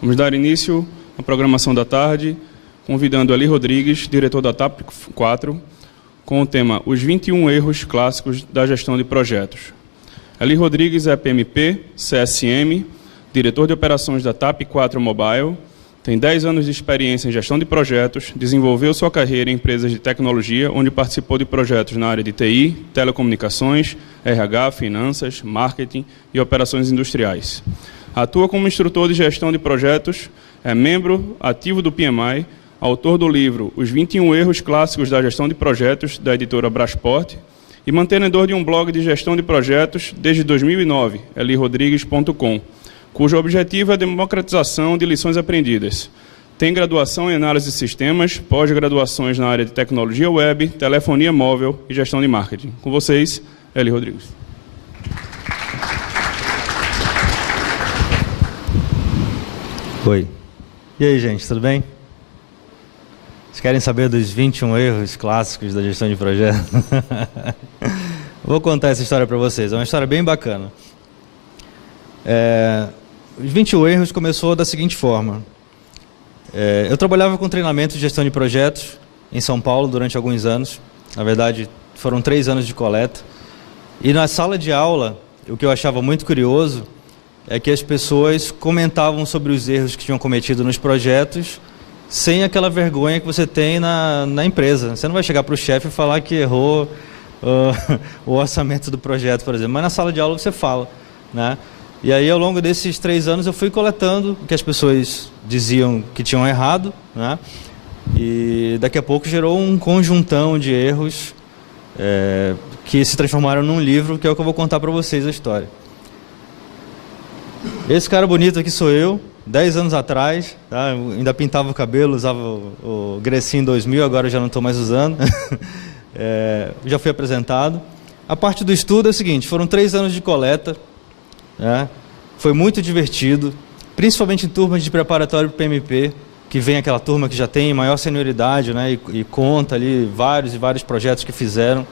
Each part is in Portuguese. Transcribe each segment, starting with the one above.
Vamos dar início à programação da tarde, convidando Eli Rodrigues, diretor da TAP 4, com o tema Os 21 erros clássicos da gestão de projetos. Eli Rodrigues é PMP, CSM, diretor de operações da TAP 4 Mobile, tem 10 anos de experiência em gestão de projetos, desenvolveu sua carreira em empresas de tecnologia, onde participou de projetos na área de TI, telecomunicações, RH, finanças, marketing e operações industriais. Atua como instrutor de gestão de projetos, é membro ativo do PMI, autor do livro Os 21 Erros Clássicos da Gestão de Projetos, da editora Brasport, e mantenedor de um blog de gestão de projetos desde 2009, elirodrigues.com, cujo objetivo é a democratização de lições aprendidas. Tem graduação em análise de sistemas, pós-graduações na área de tecnologia web, telefonia móvel e gestão de marketing. Com vocês, Eli Rodrigues. Oi. E aí, gente, tudo bem? Vocês querem saber dos 21 erros clássicos da gestão de projeto? Vou contar essa história para vocês, é uma história bem bacana. Os 21 erros começou da seguinte forma. Eu trabalhava com treinamento de gestão de projetos em São Paulo durante alguns anos. Na verdade, foram 3 anos de coleta. E na sala de aula, o que eu achava muito curioso é que as pessoas comentavam sobre os erros que tinham cometido nos projetos sem aquela vergonha que você tem na empresa. Você não vai chegar para o chefe e falar que errou o orçamento do projeto, por exemplo, mas na sala de aula você fala, né? E aí, ao longo desses 3 anos, eu fui coletando o que as pessoas diziam que tinham errado, né? E daqui a pouco gerou um conjuntão de erros que se transformaram num livro, que é o que eu vou contar para vocês a história. Esse cara bonito aqui sou eu, 10 anos atrás, tá? Eu ainda pintava o cabelo, usava o Grecinho 2000, agora eu já não estou mais usando. Já fui apresentado. A parte do estudo é o seguinte, foram 3 anos de coleta, né? Foi muito divertido, principalmente em turmas de preparatório para o PMP, que vem aquela turma que já tem maior senioridade, né? E conta ali vários e vários projetos que fizeram.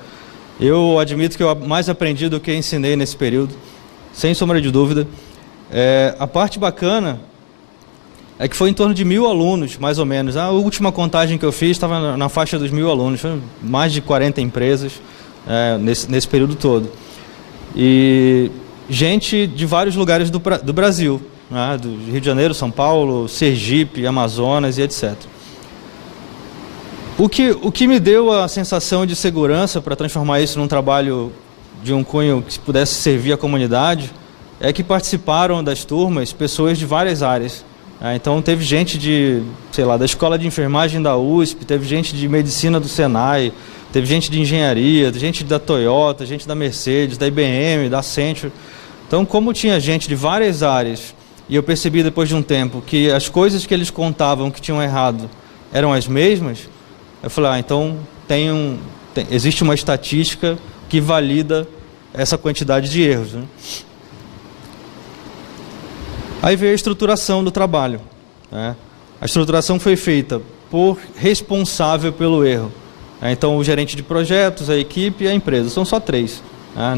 Eu admito que eu mais aprendi do que ensinei nesse período, sem sombra de dúvida. A parte bacana é que foi em torno de 1.000 alunos, mais ou menos. A última contagem que eu fiz estava na faixa dos 1.000 alunos, foi mais de 40 empresas nesse período todo. E gente de vários lugares do Brasil, né? Do Rio de Janeiro, São Paulo, Sergipe, Amazonas e etc. O que me deu a sensação de segurança para transformar isso num trabalho de um cunho que pudesse servir à comunidade é que participaram das turmas pessoas de várias áreas. Então teve gente da Escola de Enfermagem da USP, teve gente de Medicina do Senai, teve gente de Engenharia, gente da Toyota, gente da Mercedes, da IBM, da Accenture. Então, como tinha gente de várias áreas, e eu percebi depois de um tempo que as coisas que eles contavam que tinham errado eram as mesmas, eu falei, então existe uma estatística que valida essa quantidade de erros, né? Aí veio a estruturação do trabalho, né? A estruturação foi feita por responsável pelo erro. Então, o gerente de projetos, a equipe e a empresa. São só 3, né,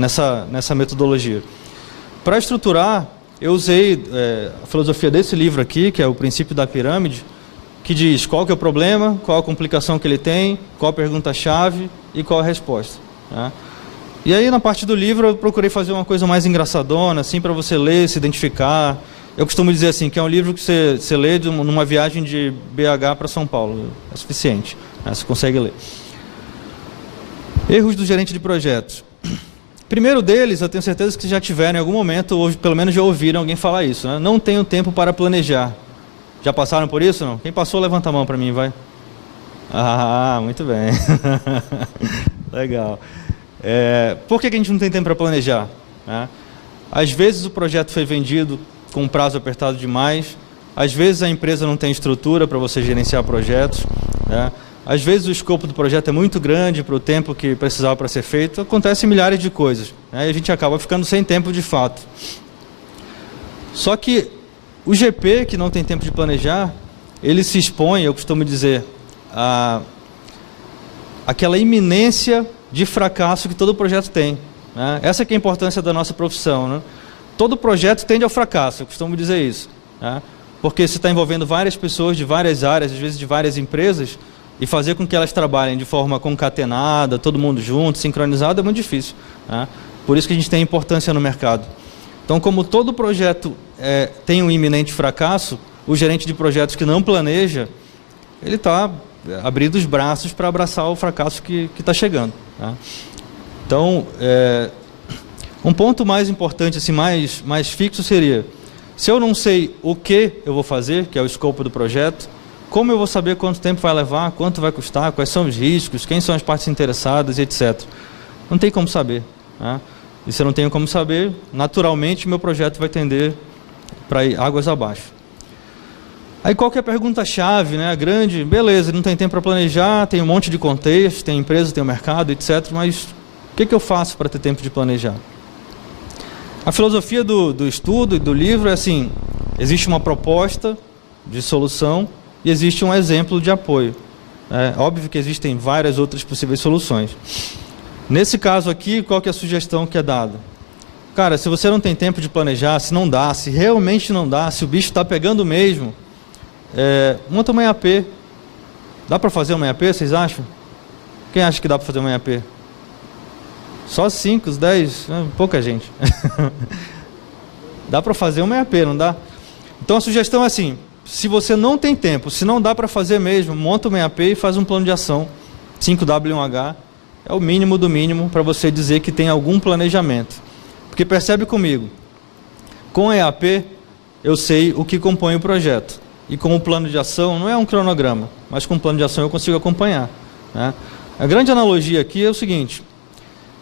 nessa metodologia. Para estruturar, eu usei a filosofia desse livro aqui, que é o Princípio da Pirâmide, que diz qual que é o problema, qual a complicação que ele tem, qual a pergunta-chave e qual a resposta, né? E aí, na parte do livro, eu procurei fazer uma coisa mais engraçadona, assim, para você ler, se identificar. Eu costumo dizer assim, que é um livro que você lê numa viagem de BH para São Paulo. É suficiente, né? Você consegue ler. Erros do gerente de projetos. Primeiro deles, eu tenho certeza que já tiveram em algum momento, ou pelo menos já ouviram alguém falar isso, né? Não tenho tempo para planejar. Já passaram por isso, não? Quem passou, levanta a mão para mim, vai. Ah, muito bem. Legal. Por que a gente não tem tempo para planejar, né? Às vezes o projeto foi vendido com um prazo apertado demais, às vezes a empresa não tem estrutura para você gerenciar projetos, né? Às vezes o escopo do projeto é muito grande para o tempo que precisava para ser feito, acontecem milhares de coisas, né? E a gente acaba ficando sem tempo de fato. Só que o GP, que não tem tempo de planejar, ele se expõe, eu costumo dizer, a aquela iminência de fracasso que todo projeto tem, né? Essa que é a importância da nossa profissão, né? Todo projeto tende ao fracasso, eu costumo dizer isso, né? porque você está envolvendo várias pessoas de várias áreas, às vezes de várias empresas, e fazer com que elas trabalhem de forma concatenada, todo mundo junto, sincronizado, é muito difícil, né? Por isso que a gente tem importância no mercado. Então, como todo projeto tem um iminente fracasso, o gerente de projetos que não planeja, ele está abrindo os braços para abraçar o fracasso que está chegando, tá? Então, um ponto mais importante, assim, mais fixo seria, se eu não sei o que eu vou fazer, que é o escopo do projeto, como eu vou saber quanto tempo vai levar, quanto vai custar, quais são os riscos, quem são as partes interessadas, etc. Não tem como saber, né? E se eu não tenho como saber, naturalmente meu projeto vai tender para ir águas abaixo. Aí qual que é a pergunta-chave, né? A grande, beleza, não tem tempo para planejar, tem um monte de contexto, tem empresa, tem o mercado, etc. Mas o que eu faço para ter tempo de planejar? A filosofia do estudo e do livro é assim, existe uma proposta de solução e existe um exemplo de apoio. É óbvio que existem várias outras possíveis soluções. Nesse caso aqui, qual que é a sugestão que é dada? Cara, se você não tem tempo de planejar, se não dá, se realmente não dá, se o bicho está pegando mesmo, monta uma EAP. Dá para fazer uma EAP, vocês acham? Quem acha que dá para fazer uma EAP? Só 5, 10, pouca gente. Dá para fazer uma EAP, não dá? Então a sugestão é assim, se você não tem tempo, se não dá para fazer mesmo, monta uma EAP e faz um plano de ação. 5W1H é o mínimo do mínimo para você dizer que tem algum planejamento. Porque percebe comigo, com a EAP eu sei o que compõe o projeto. E com o plano de ação, não é um cronograma, mas com o plano de ação eu consigo acompanhar, né? A grande analogia aqui é o seguinte,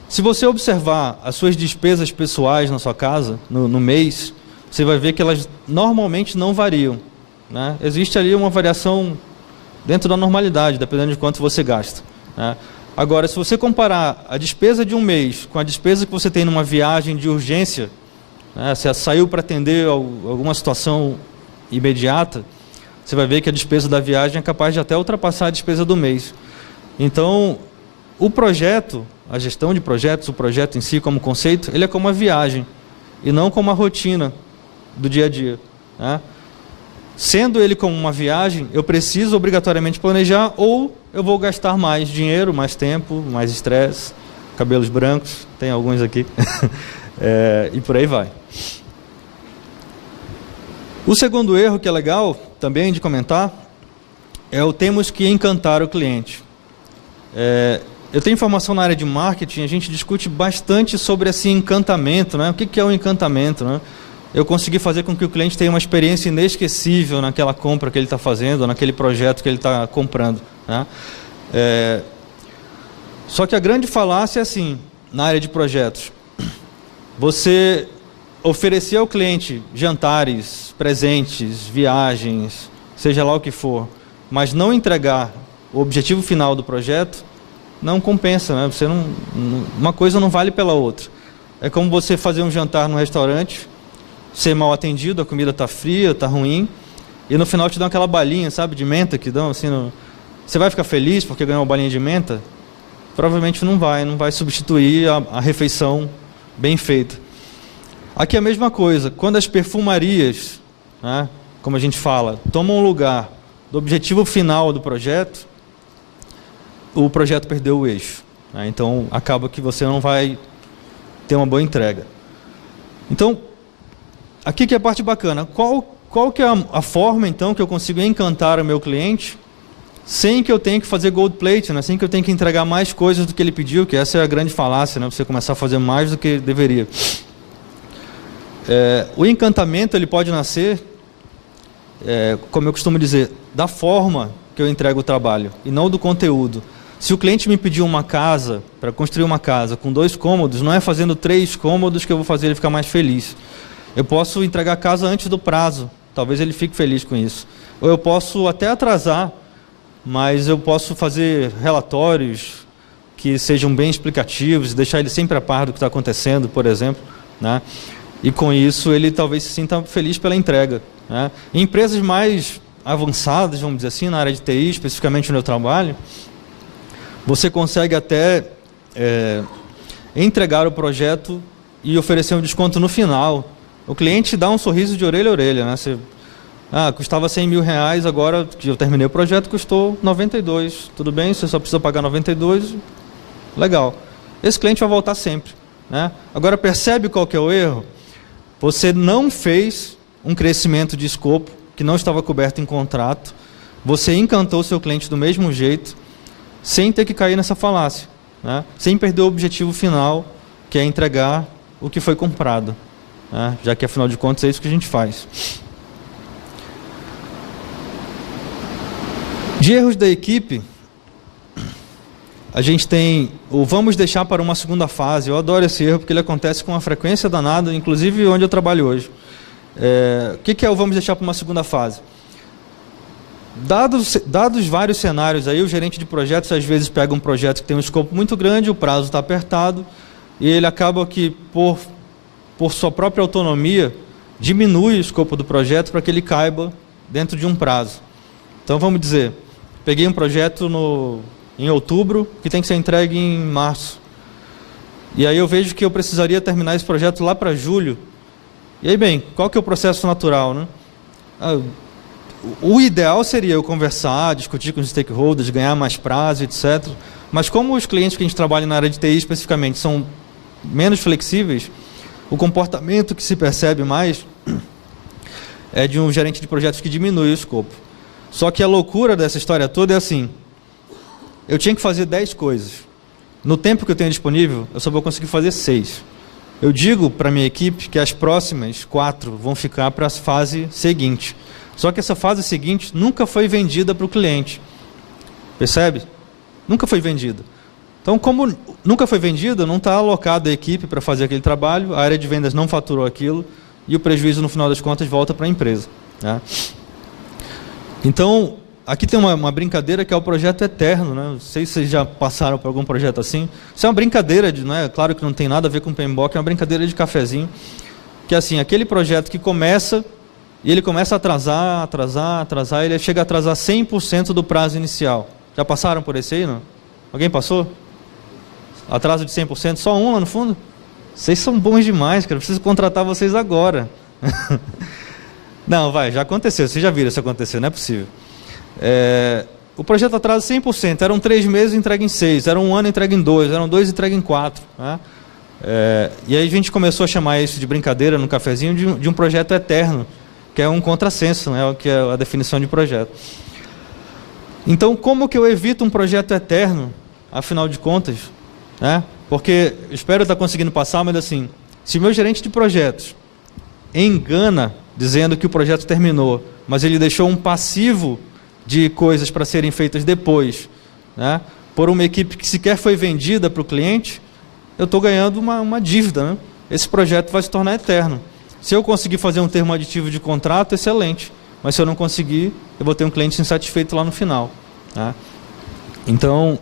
se você observar as suas despesas pessoais na sua casa, no mês, você vai ver que elas normalmente não variam, né? Existe ali uma variação dentro da normalidade, dependendo de quanto você gasta, né? Agora, se você comparar a despesa de um mês com a despesa que você tem numa viagem de urgência, né? Você saiu para atender alguma situação imediata, você vai ver que a despesa da viagem é capaz de até ultrapassar a despesa do mês. Então, o projeto, a gestão de projetos, o projeto em si como conceito, ele é como uma viagem e não como uma rotina do dia a dia, né? Sendo ele como uma viagem, eu preciso obrigatoriamente planejar ou eu vou gastar mais dinheiro, mais tempo, mais estresse, cabelos brancos, tem alguns aqui, e por aí vai. O segundo erro que é legal também de comentar é o temos que encantar o cliente. Eu tenho formação na área de marketing, a gente discute bastante sobre esse encantamento, né? O que é o encantamento, né? Eu consegui fazer com que o cliente tenha uma experiência inesquecível naquela compra que ele está fazendo, naquele projeto que ele está comprando, né? Só que a grande falácia é assim, na área de projetos, você oferecer ao cliente jantares, presentes, viagens, seja lá o que for, mas não entregar o objetivo final do projeto, não compensa, né? Uma coisa não vale pela outra. É como você fazer um jantar no restaurante, ser mal atendido, a comida está fria, está ruim, e no final te dão aquela balinha, sabe, de menta que dão, assim, você vai ficar feliz porque ganhou uma balinha de menta? Provavelmente não vai substituir a refeição bem feita. Aqui é a mesma coisa, quando as perfumarias, né, como a gente fala, tomam lugar do objetivo final do projeto, o projeto perdeu o eixo, né? Então acaba que você não vai ter uma boa entrega. Então, aqui que é a parte bacana, qual que é a forma então que eu consigo encantar o meu cliente sem que eu tenha que fazer gold plate, né? Sem que eu tenha que entregar mais coisas do que ele pediu, que essa é a grande falácia, né? Você começar a fazer mais do que deveria. O encantamento ele pode nascer, como eu costumo dizer, da forma que eu entrego o trabalho e não do conteúdo. Se o cliente me pediu uma casa, para construir uma casa com 2 cômodos, não é fazendo 3 cômodos que eu vou fazer ele ficar mais feliz. Eu posso entregar a casa antes do prazo, talvez ele fique feliz com isso. Ou eu posso até atrasar, mas eu posso fazer relatórios que sejam bem explicativos, deixar ele sempre a par do que está acontecendo, por exemplo, né? E com isso ele talvez se sinta feliz pela entrega, né? Em empresas mais avançadas, vamos dizer assim, na área de TI, especificamente no meu trabalho, você consegue até entregar o projeto e oferecer um desconto no final. O cliente dá um sorriso de orelha a orelha, né? Custava 100 mil reais, agora que eu terminei o projeto, custou 92. Tudo bem, você só precisa pagar 92, legal. Esse cliente vai voltar sempre, né? Agora, percebe qual que é o erro? Você não fez um crescimento de escopo que não estava coberto em contrato, você encantou seu cliente do mesmo jeito, sem ter que cair nessa falácia, né? Sem perder o objetivo final, que é entregar o que foi comprado, né? Já que, afinal de contas, é isso que a gente faz. De erros da equipe, a gente tem o vamos deixar para uma segunda fase. Eu adoro esse erro porque ele acontece com uma frequência danada, inclusive onde eu trabalho hoje. O que é o vamos deixar para uma segunda fase? Dados vários cenários aí, o gerente de projetos às vezes pega um projeto que tem um escopo muito grande, o prazo está apertado, e ele acaba que, por sua própria autonomia, diminui o escopo do projeto para que ele caiba dentro de um prazo. Então, vamos dizer, peguei um projeto em outubro, que tem que ser entregue em março. E aí eu vejo que eu precisaria terminar esse projeto lá para julho. E aí, bem, qual que é o processo natural, né? O ideal seria eu conversar, discutir com os stakeholders, ganhar mais prazo, etc. Mas como os clientes que a gente trabalha na área de TI especificamente são menos flexíveis, o comportamento que se percebe mais é de um gerente de projetos que diminui o escopo. Só que a loucura dessa história toda é assim, eu tinha que fazer 10 coisas. No tempo que eu tenho disponível, eu só vou conseguir fazer 6. Eu digo para a minha equipe que as próximas 4 vão ficar para a fase seguinte. Só que essa fase seguinte nunca foi vendida para o cliente. Percebe? Nunca foi vendida. Então, como nunca foi vendida, não está alocada a equipe para fazer aquele trabalho, a área de vendas não faturou aquilo, e o prejuízo, no final das contas, volta para a empresa, né? Então, aqui tem uma brincadeira que é o projeto eterno, né? Não sei se vocês já passaram por algum projeto assim. Isso é uma brincadeira, né? Claro que não tem nada a ver com o PMBOK, é uma brincadeira de cafezinho. Que é assim, aquele projeto que começa, e ele começa a atrasar, ele chega a atrasar 100% do prazo inicial. Já passaram por esse aí, não? Alguém passou? Atraso de 100%, só um lá no fundo? Vocês são bons demais, cara, eu preciso contratar vocês agora. Não, já aconteceu, vocês já viram isso acontecer, não é possível. O projeto atrasa 100%, eram 3 meses, entrega em 6, era 1 ano, entrega em 2, eram 2, entrega em 4. Né? E aí a gente começou a chamar isso de brincadeira no cafezinho de um projeto eterno, que é um contrassenso, né? Que é a definição de projeto. Então, como que eu evito um projeto eterno, afinal de contas? Né? Porque, espero estar conseguindo passar, mas assim, se o meu gerente de projetos engana dizendo que o projeto terminou, mas ele deixou um passivo de coisas para serem feitas depois, né? Por uma equipe que sequer foi vendida para o cliente, eu estou ganhando uma dívida, né? Esse projeto vai se tornar eterno. Se eu conseguir fazer um termo aditivo de contrato, excelente. Mas se eu não conseguir, eu vou ter um cliente insatisfeito lá no final, né? Então,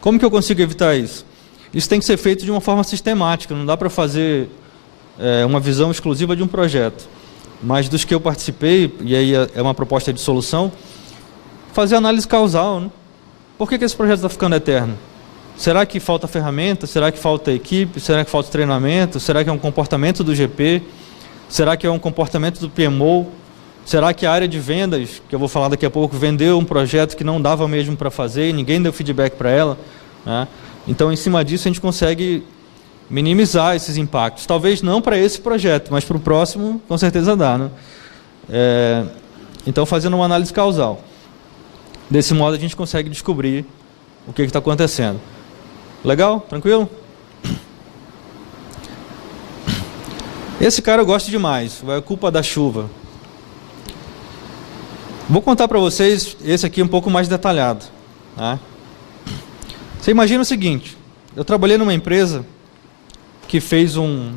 como que eu consigo evitar isso? Isso tem que ser feito de uma forma sistemática, não dá para fazer uma visão exclusiva de um projeto. Mas dos que eu participei, e aí é uma proposta de solução, fazer análise causal, né? Por que esse projeto está ficando eterno? Será que falta ferramenta? Será que falta equipe? Será que falta treinamento? Será que é um comportamento do GP? Será que é um comportamento do PMO? Será que a área de vendas, que eu vou falar daqui a pouco, vendeu um projeto que não dava mesmo para fazer e ninguém deu feedback para ela, né? Então, em cima disso, a gente consegue minimizar esses impactos. Talvez não para esse projeto, mas para o próximo, com certeza dá, né? Então, fazendo uma análise causal. Desse modo, a gente consegue descobrir o que está acontecendo. Legal? Tranquilo? Esse cara eu gosto demais. É culpa da chuva. Vou contar para vocês esse aqui um pouco mais detalhado, tá? Você imagina o seguinte, eu trabalhei numa empresa que fez um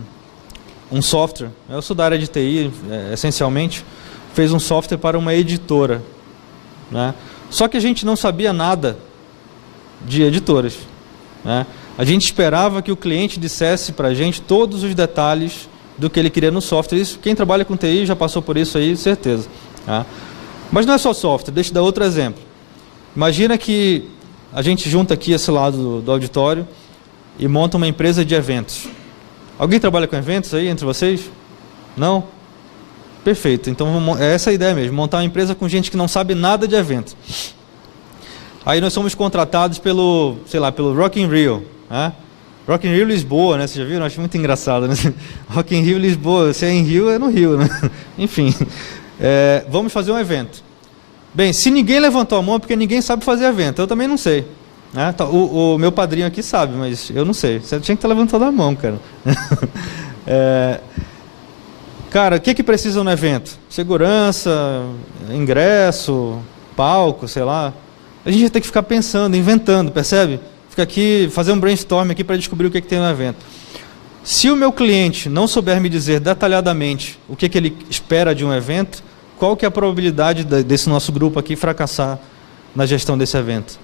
software, eu sou da área de TI, essencialmente, fez um software para uma editora, né? Só que a gente não sabia nada de editoras, né? A gente esperava que o cliente dissesse para a gente todos os detalhes do que ele queria no software. Isso, quem trabalha com TI já passou por isso aí, certeza, tá? Mas não é só software, deixa eu dar outro exemplo. Imagina que a gente junta aqui esse lado do auditório e monta uma empresa de eventos. Alguém trabalha com eventos aí entre vocês? Não? Perfeito. Então, é essa a ideia mesmo, montar uma empresa com gente que não sabe nada de evento. Aí nós somos contratados pelo, sei lá, pelo Rock in Rio, né? Rock in Rio Lisboa, né? Vocês já viram? Eu acho muito engraçado, né? Rock in Rio Lisboa, se é em Rio, é no Rio, né? Enfim, vamos fazer um evento. Bem, se ninguém levantou a mão é porque ninguém sabe fazer evento, eu também não sei. Né? O meu padrinho aqui sabe, mas eu não sei. Você tinha que estar levantando a mão, cara. Cara, o que precisa no evento? Segurança, ingresso, palco, sei lá. A gente vai ter que ficar pensando, inventando, percebe? Fica aqui, fazer um brainstorm aqui para descobrir o que tem no evento. Se o meu cliente não souber me dizer detalhadamente o que ele espera de um evento, qual que é a probabilidade desse nosso grupo aqui fracassar na gestão desse evento?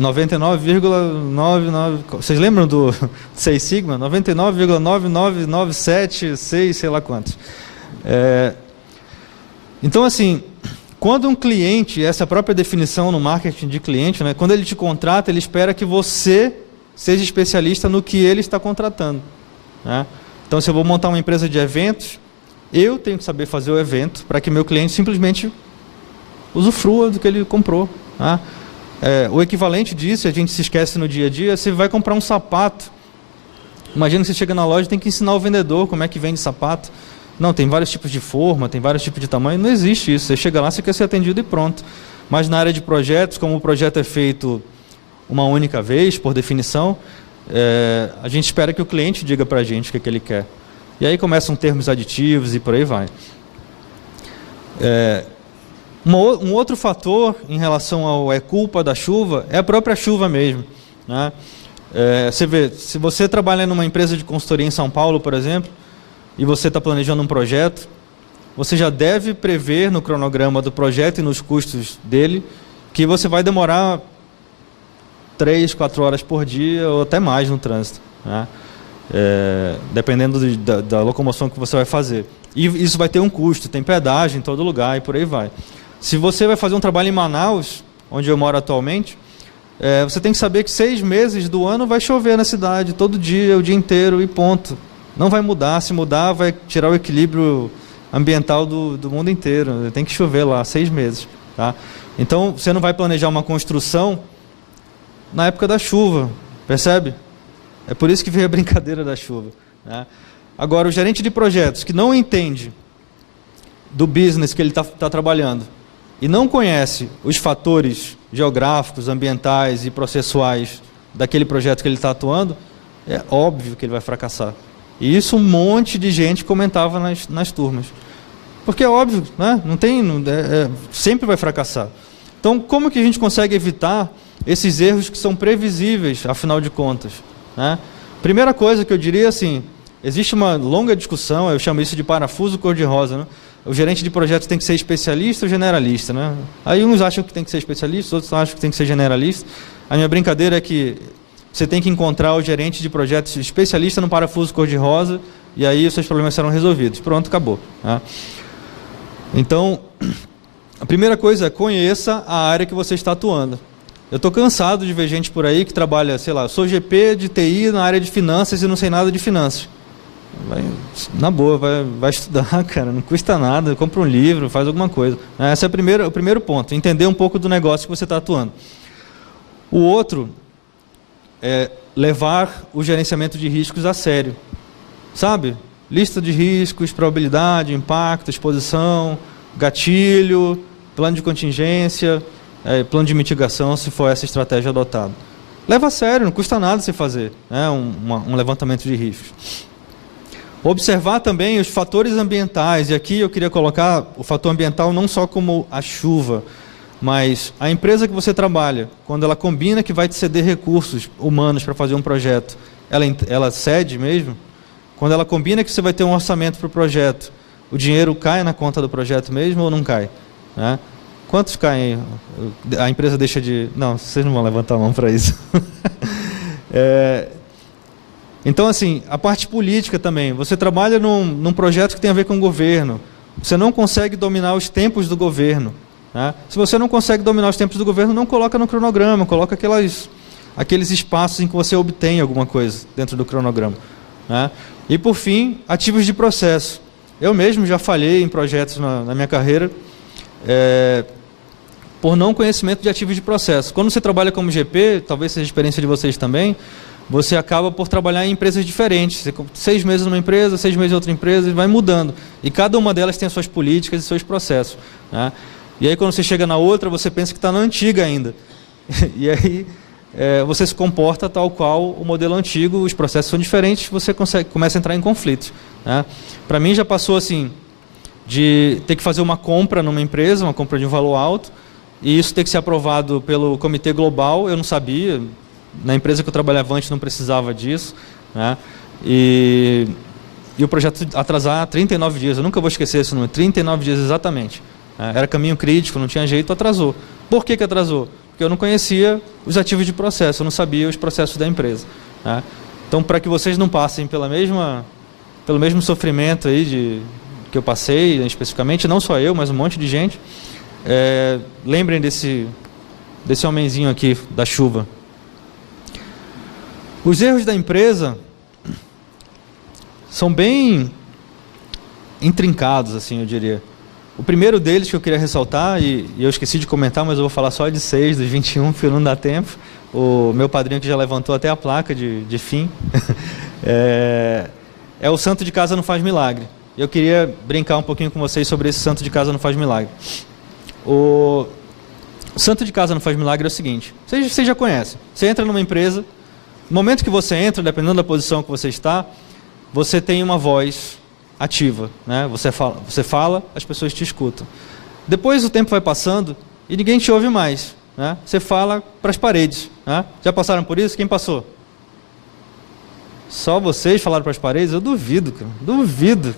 99,99... Vocês lembram do 6 Sigma? 99,99976, sei lá quantos. Então, assim, quando um cliente, essa própria definição no marketing de cliente, né, quando ele te contrata, ele espera que você seja especialista no que ele está contratando. Né? Então, se eu vou montar uma empresa de eventos, eu tenho que saber fazer o evento para que meu cliente simplesmente usufrua do que ele comprou. Né? O equivalente disso, a gente se esquece no dia a dia, você vai comprar um sapato. Imagina que você chega na loja e tem que ensinar o vendedor como é que vende sapato. Não, tem vários tipos de forma, tem vários tipos de tamanho, não existe isso. Você chega lá, você quer ser atendido e pronto. Mas na área de projetos, como o projeto é feito uma única vez, por definição, a gente espera que o cliente diga para a gente o que ele quer. E aí começam termos aditivos e por aí vai. Um outro fator em relação ao culpa da chuva é a própria chuva mesmo. Né? Você vê, se você trabalha numa empresa de consultoria em São Paulo, por exemplo, e você está planejando um projeto, você já deve prever no cronograma do projeto e nos custos dele que você vai demorar 3, 4 horas por dia ou até mais no trânsito. Né? Dependendo da locomoção que você vai fazer. E isso vai ter um custo, tem pedágio em todo lugar e por aí vai. Se você vai fazer um trabalho em Manaus, onde eu moro atualmente, você tem que saber que 6 meses do ano vai chover na cidade, todo dia, o dia inteiro e ponto. Não vai mudar, se mudar vai tirar o equilíbrio ambiental do mundo inteiro. Tem que chover lá 6 meses. Tá? Então, você não vai planejar uma construção na época da chuva, percebe? É por isso que veio a brincadeira da chuva. Né? Agora, o gerente de projetos que não entende do business que ele está trabalhando e não conhece os fatores geográficos, ambientais e processuais daquele projeto que ele está atuando, é óbvio que ele vai fracassar. E isso um monte de gente comentava nas turmas. Porque é óbvio, né? Sempre vai fracassar. Então, como que a gente consegue evitar esses erros que são previsíveis, afinal de contas? Né? Primeira coisa que eu diria assim, existe uma longa discussão, eu chamo isso de parafuso cor-de-rosa, né? O gerente de projetos tem que ser especialista ou generalista, né? Aí uns acham que tem que ser especialista, outros acham que tem que ser generalista. A minha brincadeira é que você tem que encontrar o gerente de projetos especialista no parafuso cor-de-rosa e aí os seus problemas serão resolvidos. Pronto, acabou. Né? Então, a primeira coisa é conheça a área que você está atuando. Eu estou cansado de ver gente por aí que trabalha, sei lá, sou GP de TI na área de finanças e não sei nada de finanças. Na boa, vai estudar, cara, não custa nada, compra um livro, faz alguma coisa. Esse é o primeiro ponto, entender um pouco do negócio que você está atuando. O outro é levar o gerenciamento de riscos a sério. Sabe? Lista de riscos, probabilidade, impacto, exposição, gatilho, plano de contingência, plano de mitigação, se for essa estratégia adotada. Leva a sério, não custa nada você fazer um levantamento de riscos. Observar também os fatores ambientais, e aqui eu queria colocar o fator ambiental não só como a chuva, mas a empresa que você trabalha, quando ela combina que vai te ceder recursos humanos para fazer um projeto, ela cede mesmo? Quando ela combina que você vai ter um orçamento para o projeto, o dinheiro cai na conta do projeto mesmo ou não cai? Né? Quantos caem? A empresa deixa de... Não, vocês não vão levantar a mão para isso. Então, assim, a parte política também. Você trabalha num projeto que tem a ver com o governo. Você não consegue dominar os tempos do governo. Né? Se você não consegue dominar os tempos do governo, não coloca no cronograma, coloca aqueles espaços em que você obtém alguma coisa dentro do cronograma. Né? E, por fim, ativos de processo. Eu mesmo já falhei em projetos na minha carreira por não conhecimento de ativos de processo. Quando você trabalha como GP, talvez seja a experiência de vocês também, você acaba por trabalhar em empresas diferentes. Você, 6 meses numa empresa, 6 meses em outra empresa, e vai mudando. E cada uma delas tem as suas políticas e seus processos, né? E aí, quando você chega na outra, você pensa que está na antiga ainda. E aí, você se comporta tal qual o modelo antigo, os processos são diferentes, você começa a entrar em conflitos, né? Para mim, já passou assim, de ter que fazer uma compra numa empresa, uma compra de um valor alto, e isso ter que ser aprovado pelo comitê global. Eu não sabia, na empresa que eu trabalhava antes não precisava disso, né? E o projeto atrasar 39 dias, eu nunca vou esquecer esse número, 39 dias exatamente. Era caminho crítico, não tinha jeito, atrasou. Por que atrasou? Porque eu não conhecia os ativos de processo, eu não sabia os processos da empresa, né? Então, para que vocês não passem pelo mesmo sofrimento aí que eu passei, especificamente, não só eu, mas um monte de gente, lembrem desse homenzinho aqui, da chuva. Os erros da empresa são bem intrincados, assim, eu diria. O primeiro deles que eu queria ressaltar, e eu esqueci de comentar, mas eu vou falar só de 6 dos 21, porque não dá tempo. O meu padrinho que já levantou até a placa de fim. É o santo de casa não faz milagre. Eu queria brincar um pouquinho com vocês sobre esse santo de casa não faz milagre. O santo de casa não faz milagre é o seguinte: vocês já conhecem. Você entra numa empresa, no momento que você entra, dependendo da posição que você está, você tem uma voz ativa, né? Você fala, as pessoas te escutam. Depois o tempo vai passando e ninguém te ouve mais, né? Você fala para as paredes, né? Já passaram por isso? Quem passou? Só vocês falaram para as paredes? Eu duvido, cara. Duvido.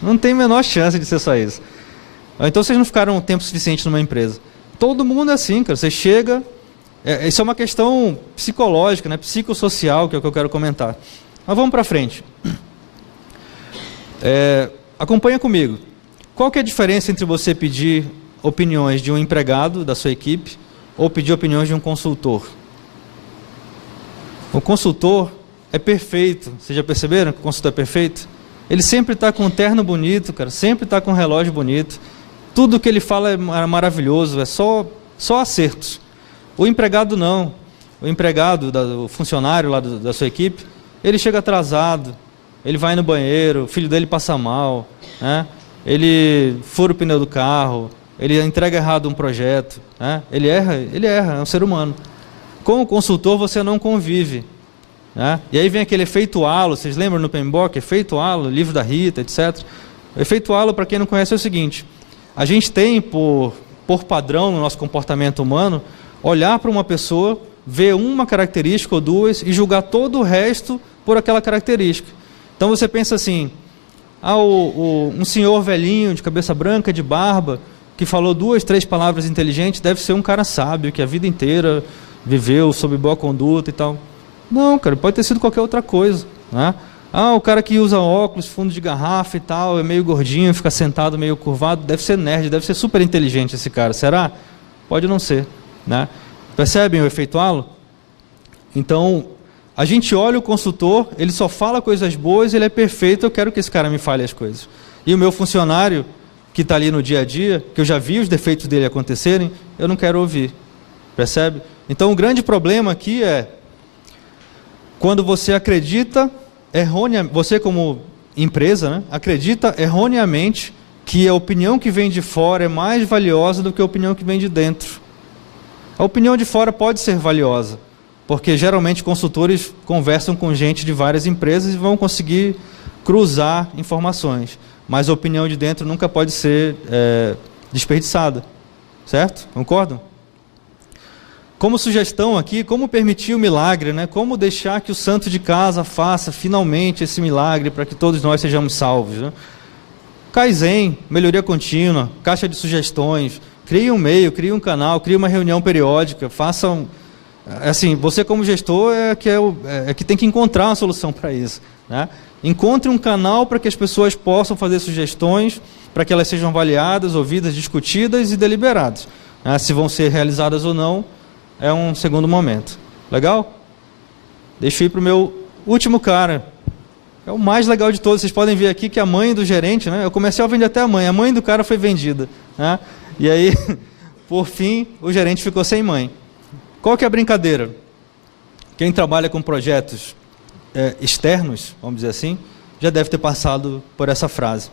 Não tem a menor chance de ser só isso. Então vocês não ficaram tempo suficiente numa empresa. Todo mundo é assim, cara. Você chega... Isso é uma questão psicológica, né? Psicossocial, que é o que eu quero comentar. Mas vamos para frente. Acompanha comigo. Qual que é a diferença entre você pedir opiniões de um empregado da sua equipe ou pedir opiniões de um consultor? O consultor é perfeito. Vocês já perceberam que o consultor é perfeito? Ele sempre está com um terno bonito, cara. Sempre está com um relógio bonito. Tudo que ele fala é maravilhoso. É só acertos. O empregado não. O empregado, o funcionário lá da sua equipe, ele chega atrasado. Ele vai no banheiro, o filho dele passa mal, né? Ele fura o pneu do carro, ele entrega errado um projeto, né? Ele erra, é um ser humano. Com o consultor você não convive, né? E aí vem aquele efeito halo, vocês lembram no PMBOK? Efeito halo, livro da Rita, etc. O efeito halo, para quem não conhece, é o seguinte: a gente tem por padrão no nosso comportamento humano, olhar para uma pessoa, ver uma característica ou duas e julgar todo o resto por aquela característica. Então você pensa assim: um senhor velhinho, de cabeça branca, de barba, que falou 2, 3 palavras inteligentes, deve ser um cara sábio, que a vida inteira viveu sob boa conduta e tal. Não, cara, pode ter sido qualquer outra coisa, né? O cara que usa óculos, fundo de garrafa e tal, é meio gordinho, fica sentado meio curvado, deve ser nerd, deve ser super inteligente esse cara. Será? Pode não ser, né? Percebem o efeito halo? Então, a gente olha o consultor, ele só fala coisas boas, ele é perfeito, eu quero que esse cara me fale as coisas. E o meu funcionário, que está ali no dia a dia, que eu já vi os defeitos dele acontecerem, eu não quero ouvir. Percebe? Então o grande problema aqui é quando você acredita erroneamente, você como empresa, né, acredita erroneamente que a opinião que vem de fora é mais valiosa do que a opinião que vem de dentro. A opinião de fora pode ser valiosa, porque geralmente consultores conversam com gente de várias empresas e vão conseguir cruzar informações. Mas a opinião de dentro nunca pode ser desperdiçada. Certo? Concordam? Como sugestão aqui, como permitir o milagre, né? Como deixar que o santo de casa faça finalmente esse milagre para que todos nós sejamos salvos, né? Kaizen, melhoria contínua, caixa de sugestões, crie um e-mail, crie um canal, crie uma reunião periódica, façam... Assim, você como gestor é que tem que encontrar uma solução para isso, né? Encontre um canal para que as pessoas possam fazer sugestões, para que elas sejam avaliadas, ouvidas, discutidas e deliberadas, né? Se vão ser realizadas ou não, é um segundo momento. Legal? Deixa eu ir para o meu último cara. É o mais legal de todos. Vocês podem ver aqui que a mãe do gerente, né? O comercial vende até a mãe do cara foi vendida, né? E aí, por fim, o gerente ficou sem mãe. Qual que é a brincadeira? Quem trabalha com projetos externos, vamos dizer assim, já deve ter passado por essa frase.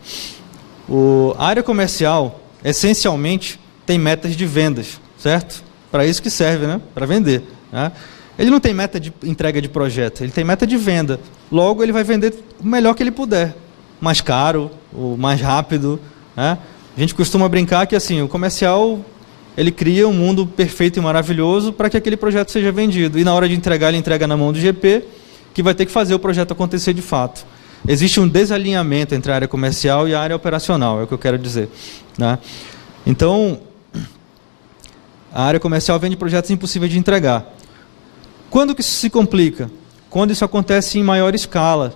A área comercial, essencialmente, tem metas de vendas, certo? Para isso que serve, né? Para vender, né? Ele não tem meta de entrega de projeto, ele tem meta de venda. Logo, ele vai vender o melhor que ele puder. Mais caro, ou mais rápido, né? A gente costuma brincar que assim, o comercial, ele cria um mundo perfeito e maravilhoso para que aquele projeto seja vendido. E na hora de entregar, ele entrega na mão do GP, que vai ter que fazer o projeto acontecer de fato. Existe um desalinhamento entre a área comercial e a área operacional, é o que eu quero dizer, né? Então, a área comercial vende projetos impossíveis de entregar. Quando que isso se complica? Quando isso acontece em maior escala,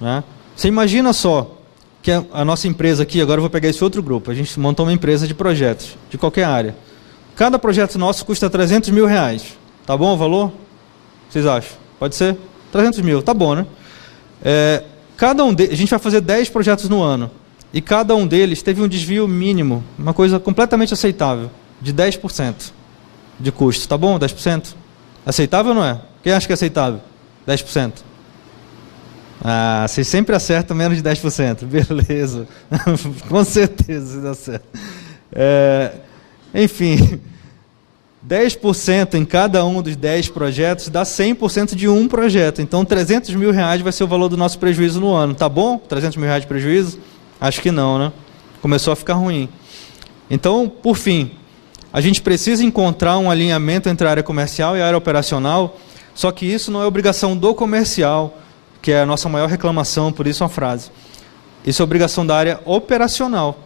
né? Você imagina só que a nossa empresa aqui, agora eu vou pegar esse outro grupo, a gente montou uma empresa de projetos, de qualquer área. Cada projeto nosso custa 300 mil reais. Tá bom o valor? Vocês acham? Pode ser? 300 mil, tá bom, né? A gente vai fazer 10 projetos no ano. E cada um deles teve um desvio mínimo, uma coisa completamente aceitável, de 10% de custo. Tá bom? 10%? Aceitável ou não é? Quem acha que é aceitável? 10%. Ah, vocês sempre acertam menos de 10%. Beleza. Com certeza vocês acertam. Enfim, 10% em cada um dos 10 projetos dá 100% de um projeto. Então, 300 mil reais vai ser o valor do nosso prejuízo no ano. Tá bom? 300 mil reais de prejuízo? Acho que não, né? Começou a ficar ruim. Então, por fim, a gente precisa encontrar um alinhamento entre a área comercial e a área operacional, só que isso não é obrigação do comercial, que é a nossa maior reclamação, por isso a frase. Isso é obrigação da área operacional,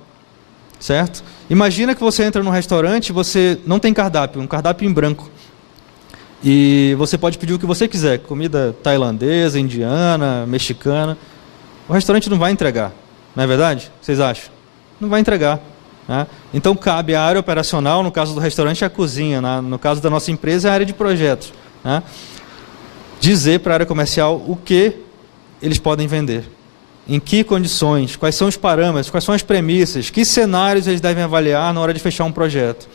certo? Imagina que você entra num restaurante e você não tem cardápio, um cardápio em branco. E você pode pedir o que você quiser, comida tailandesa, indiana, mexicana. O restaurante não vai entregar, não é verdade? Vocês acham? Não vai entregar, né? Então cabe à área operacional, no caso do restaurante, a cozinha, no caso da nossa empresa, é a área de projetos, né? Dizer para a área comercial o que eles podem vender, em que condições, quais são os parâmetros, quais são as premissas, que cenários eles devem avaliar na hora de fechar um projeto.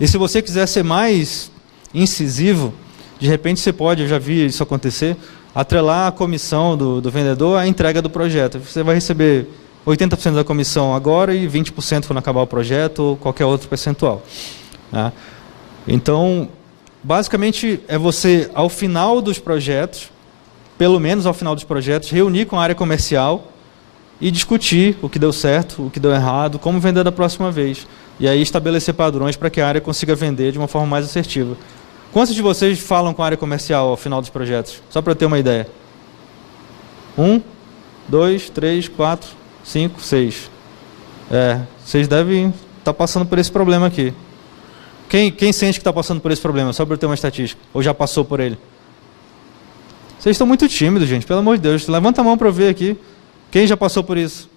E se você quiser ser mais incisivo, de repente você pode, eu já vi isso acontecer, atrelar a comissão do vendedor à entrega do projeto. Você vai receber 80% da comissão agora e 20% quando acabar o projeto ou qualquer outro percentual, né? Então, basicamente, é você, ao final dos projetos, pelo menos ao final dos projetos, reunir com a área comercial e discutir o que deu certo, o que deu errado, como vender da próxima vez. E aí estabelecer padrões para que a área consiga vender de uma forma mais assertiva. Quantos de vocês falam com a área comercial ao final dos projetos? Só para eu ter uma ideia. 1, 2, 3, 4, 5, 6. Vocês devem estar passando por esse problema aqui. Quem sente que está passando por esse problema? Só para eu ter uma estatística. Ou já passou por ele? Vocês estão muito tímidos, gente. Pelo amor de Deus. Levanta a mão para eu ver aqui. Quem já passou por isso?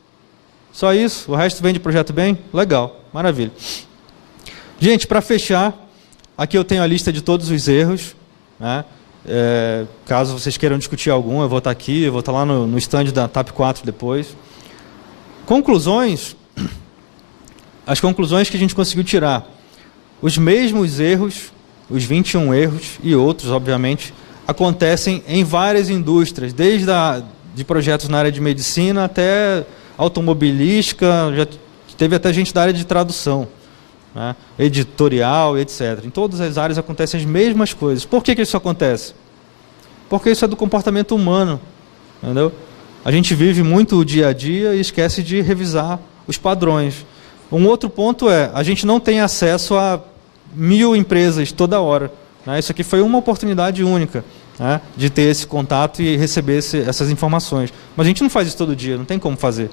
Só isso? O resto vem de projeto bem? Legal. Maravilha. Gente, para fechar, aqui eu tenho a lista de todos os erros, né? Caso vocês queiram discutir algum, eu vou estar aqui, eu vou estar lá no stand da TAP 4 depois. Conclusões. As conclusões que a gente conseguiu tirar. Os mesmos erros, os 21 erros e outros, obviamente, acontecem em várias indústrias, desde de projetos na área de medicina até automobilística, já teve até gente da área de tradução, né? Editorial, etc. Em todas as áreas acontecem as mesmas coisas. Por que isso acontece? Porque isso é do comportamento humano, entendeu? A gente vive muito o dia a dia e esquece de revisar os padrões. Um outro ponto a gente não tem acesso a 1000 empresas toda hora, né? Isso aqui foi uma oportunidade única, né, de ter esse contato e receber essas informações. Mas a gente não faz isso todo dia, não tem como fazer.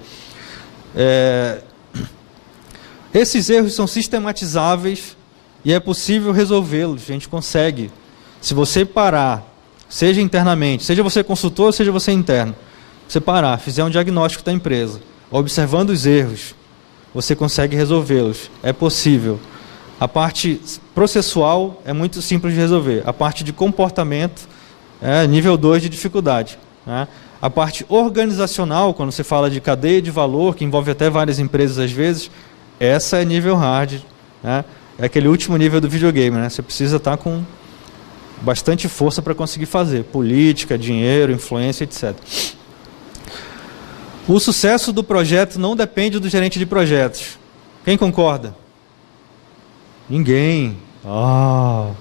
Esses erros são sistematizáveis e é possível resolvê-los, a gente consegue. Se você parar, seja internamente, seja você consultor, seja você interno, você parar, fizer um diagnóstico da empresa, observando os erros, você consegue resolvê-los. É possível. A parte processual é muito simples de resolver. A parte de comportamento é nível 2 de dificuldade. né? A parte organizacional, quando você fala de cadeia de valor, que envolve até várias empresas às vezes, essa é nível hard, né? É aquele último nível do videogame, né? Você precisa estar com bastante força para conseguir fazer. Política, dinheiro, influência, etc. O sucesso do projeto não depende do gerente de projetos. Quem concorda? Ninguém. Oh.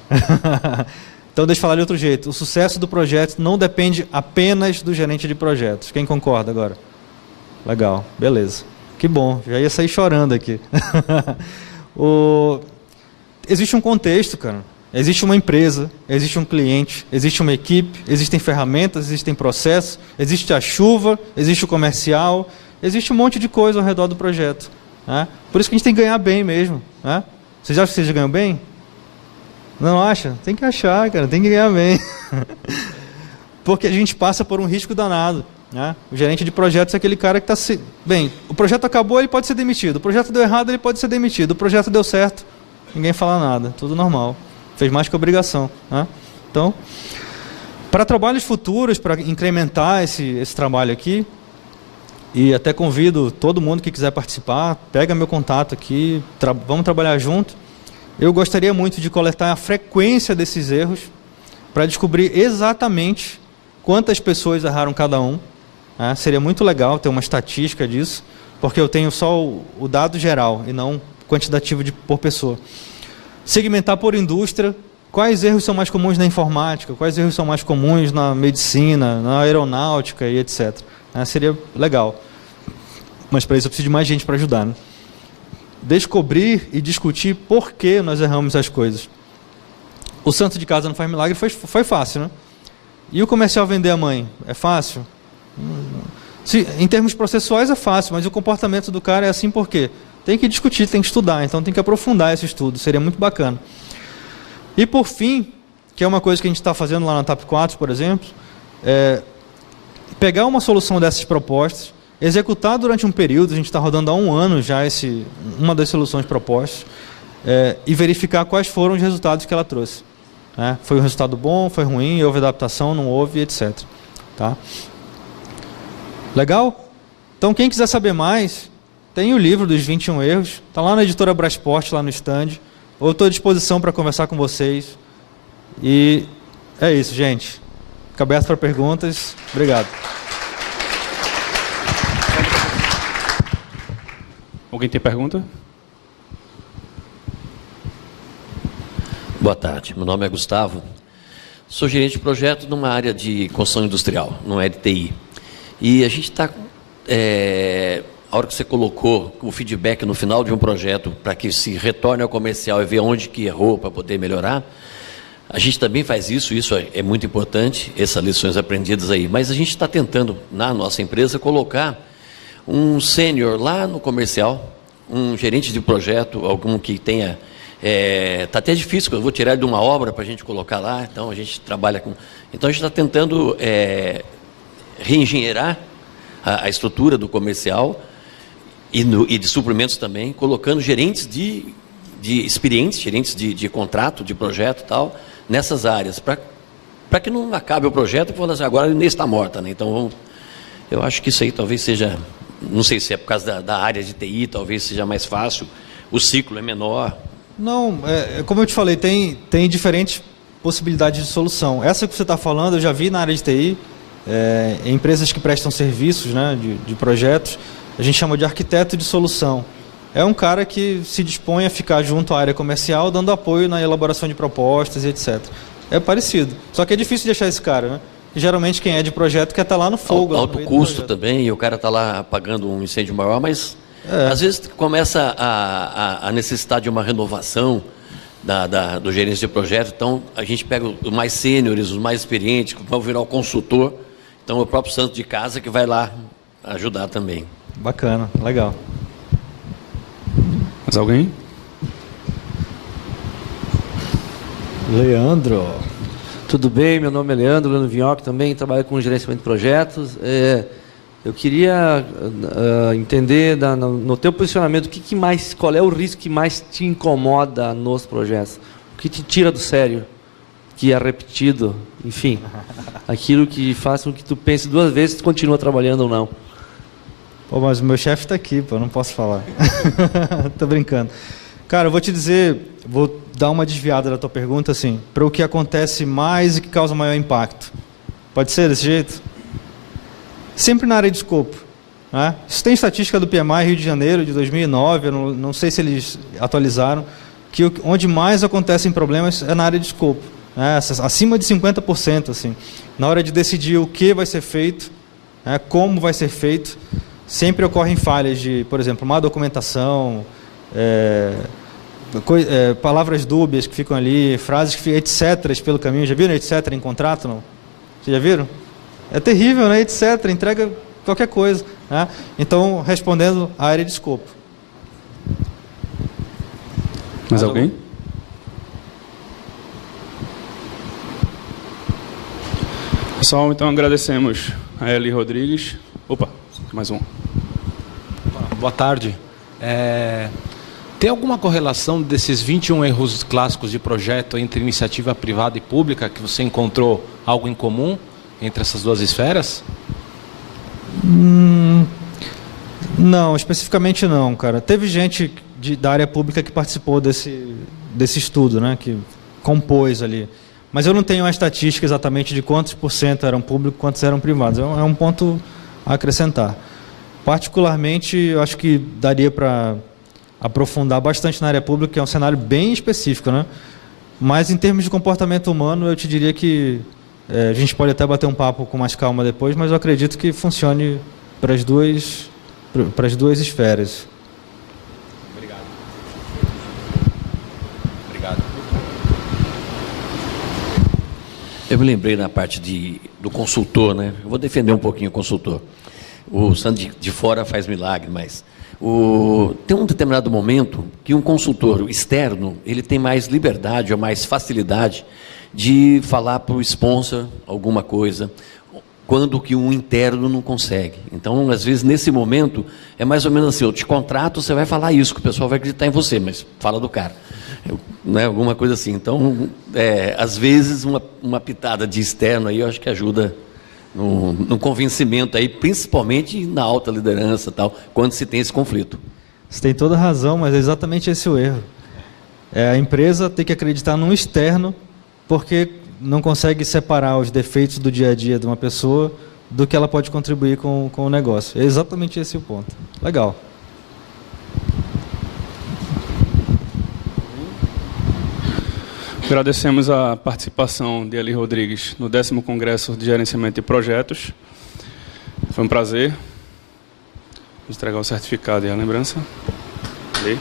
Então, deixa eu falar de outro jeito. O sucesso do projeto não depende apenas do gerente de projetos. Quem concorda agora? Legal, beleza. Que bom, já ia sair chorando aqui. Existe um contexto, cara. Existe uma empresa, existe um cliente, existe uma equipe, existem ferramentas, existem processos, existe a chuva, existe o comercial, existe um monte de coisa ao redor do projeto, né? Por isso que a gente tem que ganhar bem mesmo, né? Vocês acham que vocês ganham bem? Não acha? Tem que achar, cara, tem que ganhar bem. Porque a gente passa por um risco danado, né? O gerente de projetos é aquele cara que está... Bem, o projeto acabou, ele pode ser demitido. O projeto deu errado, ele pode ser demitido. O projeto deu certo, ninguém fala nada, tudo normal. Fez mais que obrigação, né? Então, para trabalhos futuros, para incrementar esse trabalho aqui, e até convido todo mundo que quiser participar, pega meu contato aqui, vamos trabalhar junto. Eu gostaria muito de coletar a frequência desses erros para descobrir exatamente quantas pessoas erraram cada um, né? Seria muito legal ter uma estatística disso, porque eu tenho só o dado geral e não quantitativo por pessoa. Segmentar por indústria, quais erros são mais comuns na informática, quais erros são mais comuns na medicina, na aeronáutica e etc. Seria legal. Mas para isso eu preciso de mais gente para ajudar, né? Descobrir e discutir por que nós erramos as coisas. O santo de casa não faz milagre foi fácil, né? E o comercial vender a mãe? É fácil? Em termos processuais é fácil, mas o comportamento do cara é assim por quê? Tem que discutir, tem que estudar, então tem que aprofundar esse estudo, seria muito bacana. E por fim, que é uma coisa que a gente está fazendo lá na TAP 4, por exemplo, pegar uma solução dessas propostas, executar durante um período, a gente está rodando há 1 ano já uma das soluções propostas, e verificar quais foram os resultados que ela trouxe. Né? Foi um resultado bom, foi ruim, houve adaptação, não houve, etc. Tá? Legal? Então quem quiser saber mais... Tem o livro dos 21 erros, está lá na editora Brasport, lá no stand. Eu estou à disposição para conversar com vocês. E é isso, gente. Fica aberto para perguntas. Obrigado. Alguém tem pergunta? Boa tarde, meu nome é Gustavo. Sou gerente de projeto numa área de construção industrial, numa área de TI. E a gente está... A hora que você colocou o feedback no final de um projeto para que se retorne ao comercial e ver onde que errou para poder melhorar, a gente também faz isso é muito importante, essas lições aprendidas aí. Mas a gente está tentando, na nossa empresa, colocar um sênior lá no comercial, um gerente de projeto, algum que tenha... Está até difícil, eu vou tirar de uma obra para a gente colocar lá, então a gente trabalha com... Então a gente está tentando reengenheirar a estrutura do comercial, e de suprimentos também, colocando gerentes experientes, gerentes de contrato, de projeto e tal, nessas áreas, para que não acabe o projeto e falando assim, agora a Inês está morta, né? Então, eu acho que isso aí talvez seja, não sei se é por causa da área de TI, talvez seja mais fácil, o ciclo é menor. Não, como eu te falei, tem diferentes possibilidades de solução. Essa que você está falando, eu já vi na área de TI, em empresas que prestam serviços, né, de projetos, a gente chama de arquiteto de solução. É um cara que se dispõe a ficar junto à área comercial, dando apoio na elaboração de propostas e etc. É parecido. Só que é difícil de achar esse cara, né? E, geralmente quem é de projeto quer estar lá no fogo. Alto custo também, e o cara está lá apagando um incêndio maior, mas às vezes começa a necessitar de uma renovação do gerente de projeto. Então, a gente pega os mais sêniores, os mais experientes, que vão virar o consultor. Então, o próprio santo de casa que vai lá ajudar também. Bacana, legal. Mais alguém? Leandro. Tudo bem, meu nome é Leandro Vinhoc, também trabalho com gerenciamento de projetos. Eu queria entender no teu posicionamento qual é o risco que mais te incomoda nos projetos, o que te tira do sério. que é repetido, enfim, aquilo que faz com que tu pense 2 vezes se tu continua trabalhando ou não. Pô, mas o meu chefe está aqui, pô, eu não posso falar. Tô brincando. Cara, eu vou te dizer, vou dar uma desviada da tua pergunta, assim, para o que acontece mais e que causa maior impacto. Pode ser desse jeito? Sempre na área de escopo. Né? Isso tem estatística do PMI Rio de Janeiro, de 2009, eu não sei se eles atualizaram, que onde mais acontecem problemas é na área de escopo. Né? Acima de 50%, assim. Na hora de decidir o que vai ser feito, né? Como vai ser feito, sempre ocorrem falhas de, por exemplo, má documentação, palavras dúbias que ficam ali, frases que ficam etc. pelo caminho. Já viram etc. em contrato? Não? Vocês já viram? É terrível, né? Etc. Entrega qualquer coisa. Né? Então, respondendo à área de escopo. Mais alguém? Pessoal, então agradecemos a Eli Rodrigues. Opa, mais um. Boa tarde. Tem alguma correlação desses 21 erros clássicos de projeto entre iniciativa privada e pública, que você encontrou algo em comum entre essas duas esferas? Não, especificamente não, cara. Teve gente da área pública que participou desse estudo, né, que compôs ali. Mas eu não tenho a estatística exatamente de quantos por cento eram públicos e quantos eram privados. É um ponto a acrescentar. Particularmente, eu acho que daria para aprofundar bastante na área pública, que é um cenário bem específico, né? Mas em termos de comportamento humano, eu te diria que a gente pode até bater um papo com mais calma depois, mas eu acredito que funcione para as duas esferas. Obrigado. Obrigado. Eu me lembrei na parte do consultor, né? Eu vou defender um pouquinho o consultor. O santo de fora faz milagre, mas tem um determinado momento que um consultor externo ele tem mais liberdade ou mais facilidade de falar para o sponsor alguma coisa, quando que um interno não consegue. Então, às vezes, nesse momento, é mais ou menos assim, eu te contrato, você vai falar isso, que o pessoal vai acreditar em você, mas fala do cara. Né, alguma coisa assim. Então, às vezes, uma pitada de externo aí, eu acho que ajuda no convencimento aí, principalmente na alta liderança, tal, quando se tem esse conflito. Você tem toda a razão, mas é exatamente esse o erro. A empresa tem que acreditar num externo, porque não consegue separar os defeitos do dia a dia de uma pessoa do que ela pode contribuir com o negócio. É exatamente esse o ponto. Legal. Agradecemos a participação de Eli Rodrigues no 10º Congresso de Gerenciamento de Projetos. Foi um prazer. Vamos entregar o certificado e a lembrança. Ali.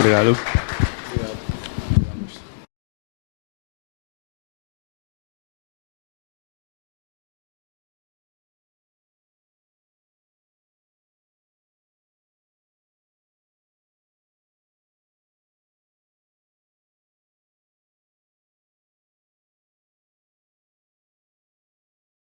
Obrigado.